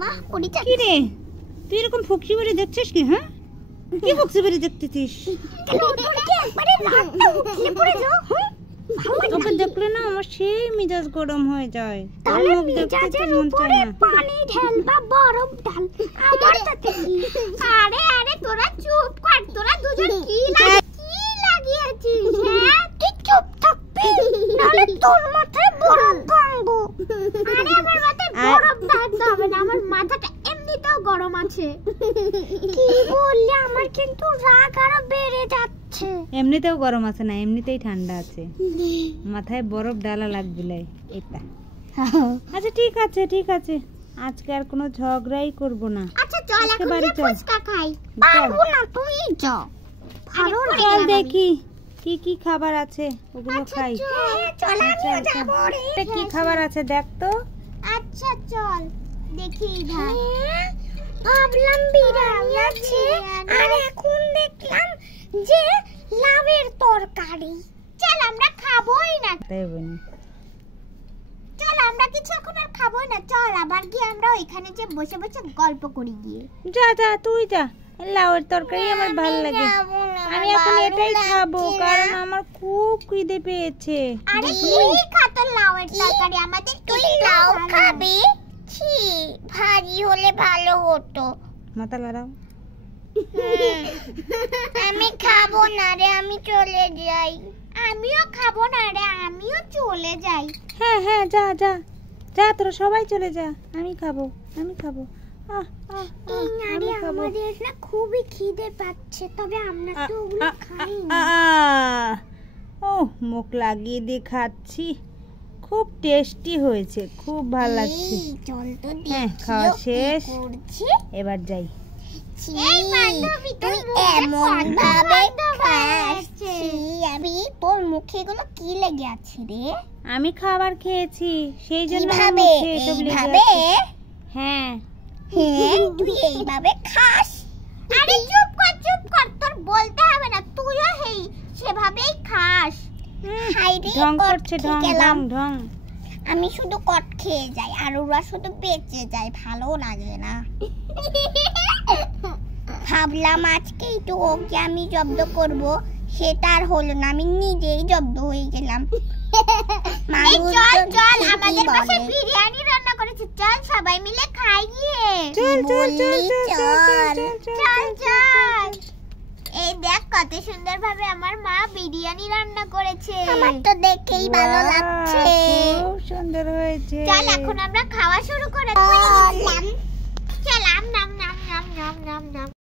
মা পরিচয় কি রে তুই এরকম ফক্সি বেরি দেখছিস কি? হ্যাঁ কি ফক্সি বেরি দেখতেছিস? কেন তোর কি একবারে রাতটা উঠলে পড়ে যাও? তোকে দেখলে না আমার সেই মেজাজ গরম হয়ে যায়। তাহলে মেজাজের উপরে পানি ঢাল বা বরফ ঢাল, আমার তাতে কি? আরে আরে তোরা চুপ কর, তোরা দুজন কি লাগিয়েছিস? হ্যাঁ তুই চুপ থাকবি, নাহলে তোর মাথায় বরফ ভাঙবো। আরে আমার মাথায় বরফ ঢালতে হবে না, আমার মাথাটা এমনিতেও গরম আছে। কি বললি? আমার কিন্তু রাগ আরো বেড়ে যাচ্ছে। এমনিতেও গরম আছে না, এমনিতেই ঠান্ডা আছে, মাথায় বরফ ডালা লাগবে এটা। আচ্ছা ঠিক আছে ঠিক আছে, আজকে আর কোনো ঝগড়াই করব না। আচ্ছা চল এখন ফুচকা খাই। পারবো না, তুই চল। ভালো চল দেখি কি কি খাবার আছে ওগুলো খাই। চল আমিও যাব রে। কি খাবার আছে দেখ তো। আচ্ছা চল দেখি ভাই। ভাবলাম বিরিয়ানি আছে, আর এখন দেখলাম যে লাউয়ের তরকারি। চল আমরা খাবোই না। তাই বলি চল আমরা কিছু এখন আর খাবোই না, চল আবার গিয়ে আমরা ওইখানে যে বসে বসে গল্প করি গিয়ে। যা যা তুই যা, লাউয়ের তরকারি আমার ভালো লাগে, আমি এখন এটাই খাবো কারণ আমার খুব খিদে পেয়েছে। আরে তুই খা তো লাউয়ের তরকারি, আমাদের তুই লাউ খাবি? ছি, ভারী হলে ভালো হতো। মাথা লড়াও। আমি খাবো না রে, আমি চলে যাই। আমিও খাবো না রে, আমিও চলে যাই। হ্যাঁ হ্যাঁ যা যা যা, তোরা সবাই চলে যা, আমি খাবো আমি খাবো। আমাদের না খুবই খিদে পাচ্ছে, তবে আমরা তো ওগুলো খাই না। ও মুখ লাগিয়ে দিয়ে খাচ্ছি, খুব টেস্টি হয়েছে, খুব ভালো লাগছে। চল তো হ্যাঁ খাওয়া শেষ, এবার যাই। এই বান্ধবী তুই এমন ভাবে খাচ্ছিস, আমি তোর মুখে এগুলো কি লেগে আছে রে? আমি খাবার খেয়েছি সেই জন্য হ্যাঁ হ্যাঁ তুই এইভাবে খাস? আরে চুপ কর, তোর বলতে হবে না, তুইও সেভাবেই খাস। ঢং করছে, ঢং। আমি শুধু কট খেয়ে যাই আর ওরা শুধু বেঁচে যায়, ভালো লাগে না। ভাবলাম আজকে একটু ওকে আমি জব্দ করব, সেটা আর হলো না, আমি নিজেই জব্দ হয়ে গেলাম। চল আমাদের পাশে বিরিয়ানি রান্না করেছে, চল সবাই মিলে খাই গিয়ে। চল এই দেখ কত সুন্দর ভাবে আমার মা বিরিয়ানি রান্না করেছে, আমার তো দেখেই ভালো লাগছে। খুব সুন্দর হয়েছে। চল এখন আমরা খাওয়া শুরু করে দিই।